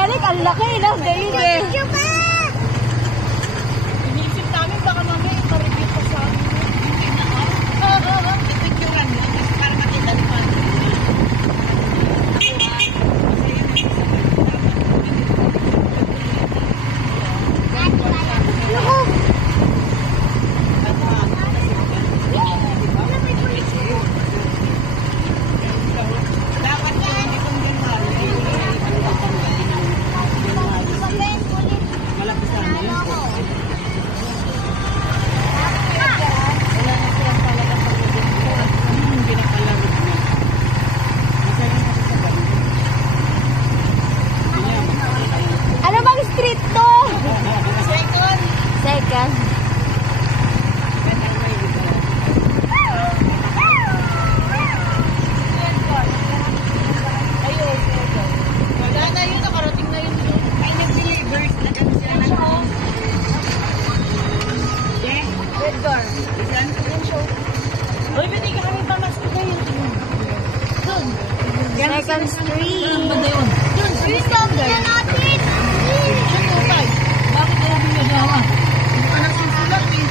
Eric, ang laki ng daig eh. Inisip namin baka mamaya iparigil pa sa amin. Pipicturan mo para makita naman. Second Street. Yun, street number. Bakit kaya binagawa? Hindi ka nagsusulat eh.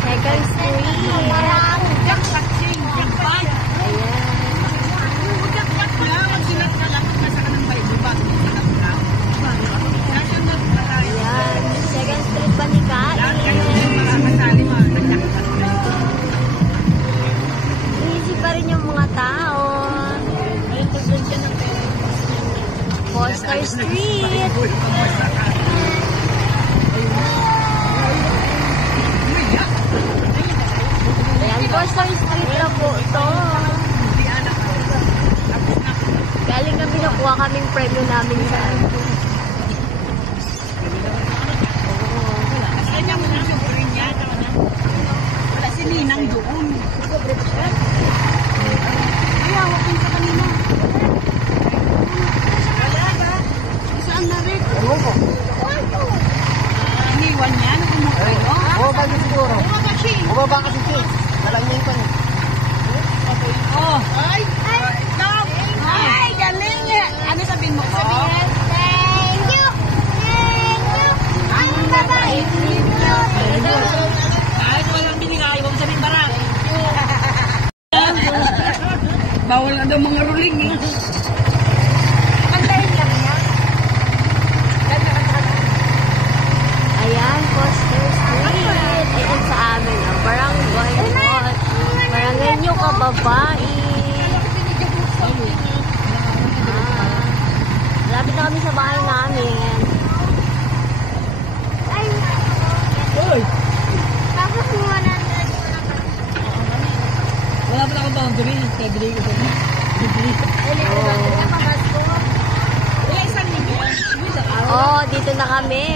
Second Street. Second Street Balikaan. Easy pa rin yung mga tao. Foster Street. Ayan, Foster Street na po ito. Galing kami, nakuha kaming premyo namin sa si Ninang doon. Ay, awak din sa kanina. Wala ba? Saan na rin? Ano po? Iniwan niya? Bumaba niya siguro. Bumaba siya. Bumaba kasi siya. Nalangin pa niya. Oh. Ay! Ay! Galing niya! Ano sabihin mo? Sabihin? Thank you! Thank you! Ang babait ninyo! Kahit walang binigay, huwag sabihin barat. Bawal na daw mga ruling eh. Pantayin lang yan. Ayan, Foster Street. Ayan sa amin ang barangay hall. Barangay nyo kababae. Lapit na kami sa bahay namin. Uy! Tapos mo na Wala pa akong boundary. Kaya bilhin ko sa mga. Oo, dito na kami.